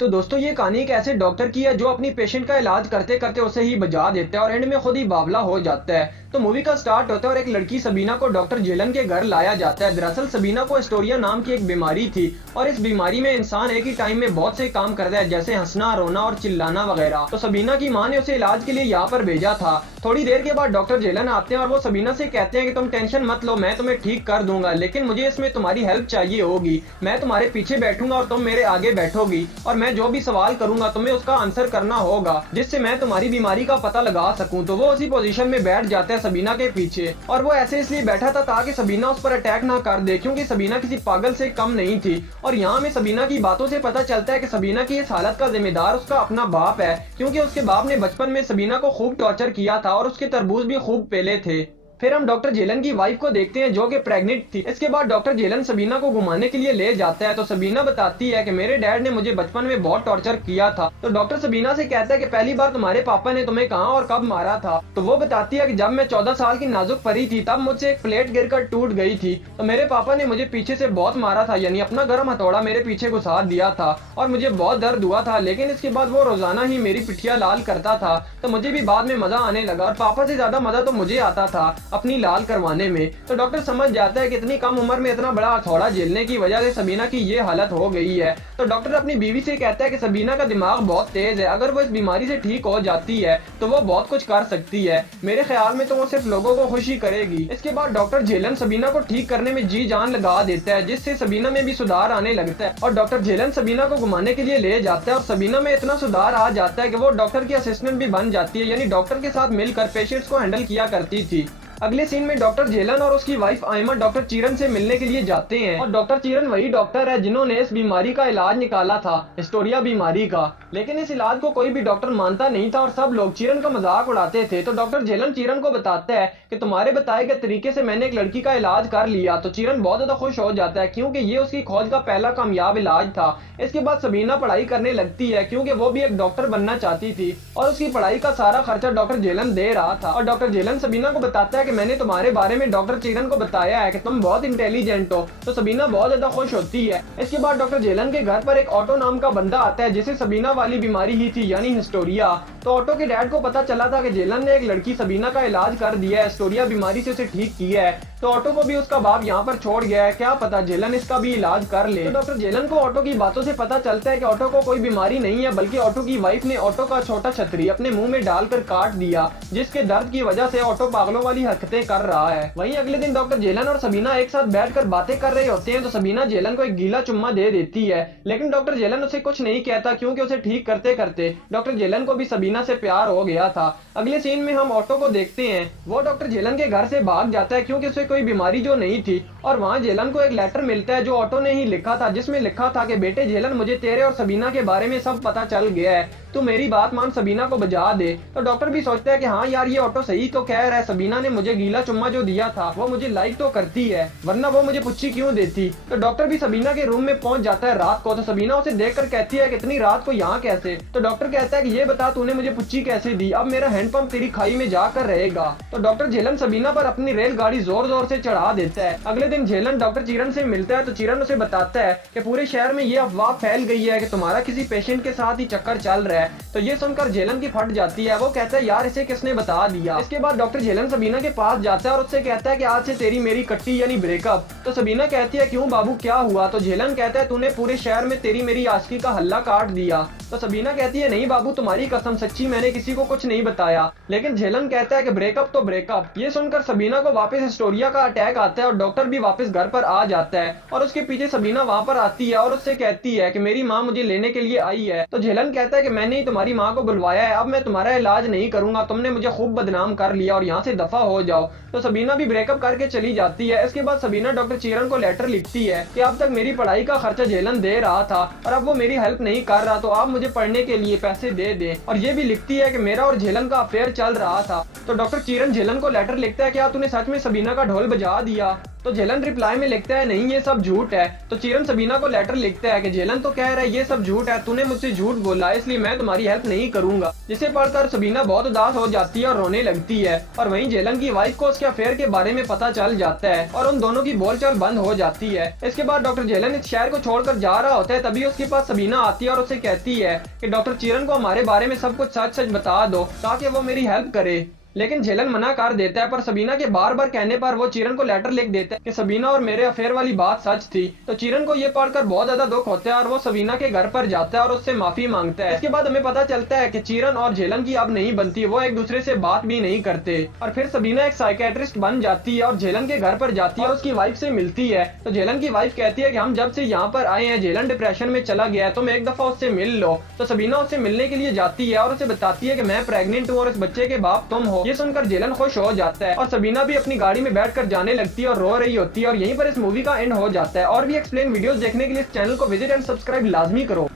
तो दोस्तों ये कहानी एक ऐसे डॉक्टर की है जो अपनी पेशेंट का इलाज करते करते उसे ही बजा देता है और एंड में खुद ही बावला हो जाता है। तो मूवी का स्टार्ट होता है और एक लड़की सबीना को डॉक्टर जेलन के घर लाया जाता है। दरअसल सबीना को एस्टोरिया नाम की एक बीमारी थी और इस बीमारी में इंसान एक ही टाइम में बहुत से काम करता है, जैसे हंसना, रोना और चिल्लाना वगैरह। तो सबीना की माँ ने उसे इलाज के लिए यहाँ पर भेजा था। थोड़ी देर के बाद डॉक्टर जेलन आते हैं और वो सबीना से कहते हैं कि तुम टेंशन मत लो, मैं तुम्हें ठीक कर दूंगा, लेकिन मुझे इसमें तुम्हारी हेल्प चाहिए होगी। मैं तुम्हारे पीछे बैठूंगा और तुम मेरे आगे बैठोगी और मैं जो भी सवाल करूंगा तुम्हें उसका आंसर करना होगा, जिससे मैं तुम्हारी बीमारी का पता लगा सकूं। तो वो उसी पोजीशन में बैठ जाता है सबीना के पीछे, और वो ऐसे इसलिए बैठा था ताकि सबीना उस पर अटैक ना कर दे, क्योंकि सबीना किसी पागल से कम नहीं थी। और यहाँ में सबीना की बातों से पता चलता है कि सबीना की इस हालत का जिम्मेदार उसका अपना बाप है, क्योंकि उसके बाप ने बचपन में सबीना को खूब टॉर्चर किया था और उसके तरबूज भी खूब पेले थे। फिर हम डॉक्टर जेलन की वाइफ को देखते हैं जो कि प्रेग्नेंट थी। इसके बाद डॉक्टर जेलन सबीना को घुमाने के लिए ले जाता है। तो सबीना बताती है कि मेरे डैड ने मुझे बचपन में बहुत टॉर्चर किया था। तो डॉक्टर सबीना से कहता है कि पहली बार तुम्हारे पापा ने तुम्हें कहाँ और कब मारा था। तो वो बताती है कि जब मैं 14 साल की नाजुक परी थी तब मुझसे एक प्लेट गिरकर टूट गई थी। तो मेरे पापा ने मुझे पीछे से बहुत मारा था, यानी अपना गर्म हथौड़ा मेरे पीछे घुसा दिया था और मुझे बहुत दर्द हुआ था। लेकिन इसके बाद वो रोजाना ही मेरी पिठिया लाल करता था, तो मुझे भी बाद में मजा आने लगा और पापा से ज्यादा मजा तो मुझे आता था अपनी लाल करवाने में। तो डॉक्टर समझ जाता है कि इतनी कम उम्र में इतना बड़ा हथौड़ा झेलने की वजह से सबीना की ये हालत हो गई है। तो डॉक्टर अपनी बीवी से कहता है कि सबीना का दिमाग बहुत तेज है, अगर वो इस बीमारी से ठीक हो जाती है तो वो बहुत कुछ कर सकती है। मेरे ख्याल में तो वो सिर्फ लोगों को खुशी करेगी। इसके बाद डॉक्टर जेलन सबीना को ठीक करने में जी जान लगा देता है, जिससे सबीना में भी सुधार आने लगता है और डॉक्टर जेलन सबीना को घुमाने के लिए ले जाता है और सबीना में इतना सुधार आ जाता है कि वो डॉक्टर की असिस्टेंट भी बन जाती है, यानी डॉक्टर के साथ मिलकर पेशेंट्स को हैंडल किया करती थी। अगले सीन में डॉक्टर जेलन और उसकी वाइफ आयमा डॉक्टर चीरन से मिलने के लिए जाते हैं और डॉक्टर चीरन वही डॉक्टर है जिन्होंने इस बीमारी का इलाज निकाला था, एस्टोरिया बीमारी का। लेकिन इस इलाज को कोई भी डॉक्टर मानता नहीं था और सब लोग चीरन का मजाक उड़ाते थे। तो डॉक्टर जेलन चीरन को बताता है कि तुम्हारे बताए गए तरीके से मैंने एक लड़की का इलाज कर लिया। तो चीरन बहुत ज्यादा खुश हो जाता है क्योंकि ये उसकी खोज का पहला कामयाब इलाज था। इसके बाद सबीना पढ़ाई करने लगती है क्योंकि वो भी एक डॉक्टर बनना चाहती थी और उसकी पढ़ाई का सारा खर्चा डॉक्टर जेलन दे रहा था। और डॉक्टर जेलन सबीना को बताता है कि मैंने तुम्हारे बारे में डॉक्टर चीरन को बताया है कि तुम बहुत इंटेलिजेंट हो। तो सबीना बहुत ज्यादा खुश होती है। इसके बाद डॉक्टर जेलन के घर पर एक ऑटो नाम का बंदा आता है जिसे सबीना वाली बीमारी ही थी, यानी हिस्टोरिया। तो ऑटो के डैड को पता चला था कि जेलन ने एक लड़की सबीना का इलाज कर दिया है, हिस्टोरिया बीमारी से उसे ठीक किया है। तो ऑटो को भी उसका बाप यहाँ पर छोड़ गया है, क्या पता जेलन इसका भी इलाज कर ले। तो डॉक्टर जेलन को ऑटो की बातों से पता चलता है कि ऑटो को कोई बीमारी नहीं है, बल्कि ऑटो की वाइफ ने ऑटो का छोटा छतरी अपने मुंह में डालकर काट दिया, जिसके दर्द की वजह से ऑटो पागलों वाली हरकतें कर रहा है। वहीं अगले दिन डॉक्टर जेलन और सबीना एक साथ बैठकर बातें कर रहे होते हैं। तो सबीना जेलन को एक गीला चुम्मा दे देती है, लेकिन डॉक्टर जेलन उसे कुछ नहीं कहता क्योंकि उसे ठीक करते करते डॉक्टर जेलन को भी सबीना से प्यार हो गया था। अगले सीन में हम ऑटो को देखते हैं, वो डॉक्टर जेलन के घर से भाग जाता है क्योंकि उसे कोई बीमारी जो नहीं थी। और वहाँ जेलन को एक लेटर मिलता है जो ऑटो ने ही लिखा था, जिसमें लिखा था कि बेटे जेलन, मुझे तेरे और सबीना के बारे में सब पता चल गया है, तू मेरी बात मान, सबीना को बजा दे। तो डॉक्टर भी सोचता है कि हाँ यार, ये ऑटो सही तो कह रहा है, सबीना ने मुझे गीला चुम्मा जो दिया था वो मुझे लाइक तो करती है, वरना वो मुझे पुच्ची क्यों देती। तो डॉक्टर भी सबीना के रूम में पहुंच जाता है रात को। तो सबीना उसे देखकर कहती है कि इतनी रात को यहाँ कैसे। तो डॉक्टर कहता है कि ये बता तूने मुझे पुच्ची कैसे दी, अब मेरा हैंडपंप तेरी खाई में जाकर रहेगा। तो डॉक्टर झेलन सबीना पर अपनी रेलगाड़ी जोर जोर से चढ़ा देता है। अगले दिन झेलन डॉक्टर चीरन से मिलता है। तो चीरन उसे बताता है कि पूरे शहर में ये अफवाह फैल गई है कि तुम्हारा किसी पेशेंट के साथ ही चक्कर चल रहा है। तो ये सुनकर झेलन की फट जाती है। वो कहता है यार, इसे किसने बता दिया। इसके बाद डॉक्टर झेलन सबीना के पास जाता है और उससे कहता है कि आज से तेरी मेरी कट्टी यानी ब्रेकअप। तो सबीना कहती है क्यों बाबू, क्या हुआ। तो झेलन कहता है तूने पूरे शहर में तेरी मेरी आशिकी का हल्ला काट दिया। तो सबीना कहती है नहीं बाबू, तुम्हारी कसम, सच्ची मैंने किसी को कुछ नहीं बताया। लेकिन झेलन कहता है कि ब्रेकअप तो ब्रेकअप। ये सुनकर सबीना को वापस हिस्टोरिया का अटैक आता है और डॉक्टर भी वापस घर पर आ जाता है और उसके पीछे सबीना वहाँ पर आती है और उससे कहती है कि मेरी माँ मुझे लेने के लिए आई है। तो झेलन कहता है कि मैंने ही तुम्हारी माँ को बुलवाया है, अब मैं तुम्हारा इलाज नहीं करूंगा, तुमने मुझे खूब बदनाम कर लिया और यहाँ से दफा हो जाओ। तो सबीना भी ब्रेकअप करके चली जाती है। इसके बाद सबीना डॉक्टर चीरन को लेटर लिखती है कि अब तक मेरी पढ़ाई का खर्चा झेलन दे रहा था और अब वो मेरी हेल्प नहीं कर रहा, तो आप मुझे पढ़ने के लिए पैसे दे दें। और ये भी लिखती है कि मेरा और झेलन का अफेयर चल रहा था। तो डॉक्टर चीरन झेलन को लेटर लिखता है कि क्या तूने सच में सबीना का ढोल बजा दिया। तो जेलन रिप्लाई में लिखता है नहीं ये सब झूठ है। तो चीरन सबीना को लेटर लिखता है कि जेलन तो कह रहा है ये सब झूठ है, तूने मुझसे झूठ बोला इसलिए मैं तुम्हारी हेल्प नहीं करूंगा। जिसे पढ़कर सबीना बहुत उदास हो जाती है और रोने लगती है। और वहीं जेलन की वाइफ को उसके अफेयर के बारे में पता चल जाता है और उन दोनों की बोलचाल बंद हो जाती है। इसके बाद डॉक्टर जेलन इस शहर को छोड़कर जा रहा होता है, तभी उसके पास सबीना आती है और उसे कहती है कि डॉक्टर चीरन को हमारे बारे में सब कुछ सच सच बता दो ताकि वो मेरी हेल्प करे। लेकिन जेलन मना कर देता है, पर सबीना के बार बार कहने पर वो चीरन को लेटर लिख देता है कि सबीना और मेरे अफेयर वाली बात सच थी। तो चीरन को ये पढ़कर बहुत ज्यादा दुख होता है और वो सबीना के घर पर जाता है और उससे माफी मांगता है। इसके बाद हमें पता चलता है कि चीरन और जेलन की अब नहीं बनती, वो एक दूसरे से बात भी नहीं करते। और फिर सबीना एक साइकेट्रिस्ट बन जाती है और जेलन के घर पर जाती है और उसकी वाइफ से मिलती है। तो जेलन की वाइफ कहती है कि हम जब से यहाँ पर आए हैं जेलन डिप्रेशन में चला गया है, तुम एक दफा उससे मिल लो। तो सबीना उससे मिलने के लिए जाती है और उसे बताती है कि मैं प्रेग्नेंट हूँ और इस बच्चे के बाप तुम हो। ये सुनकर जेलन खुश हो जाता है और सबीना भी अपनी गाड़ी में बैठकर जाने लगती है और रो रही होती है। और यहीं पर इस मूवी का एंड हो जाता है। और भी एक्सप्लेन वीडियोस देखने के लिए इस चैनल को विजिट एंड सब्सक्राइब लाजमी करो।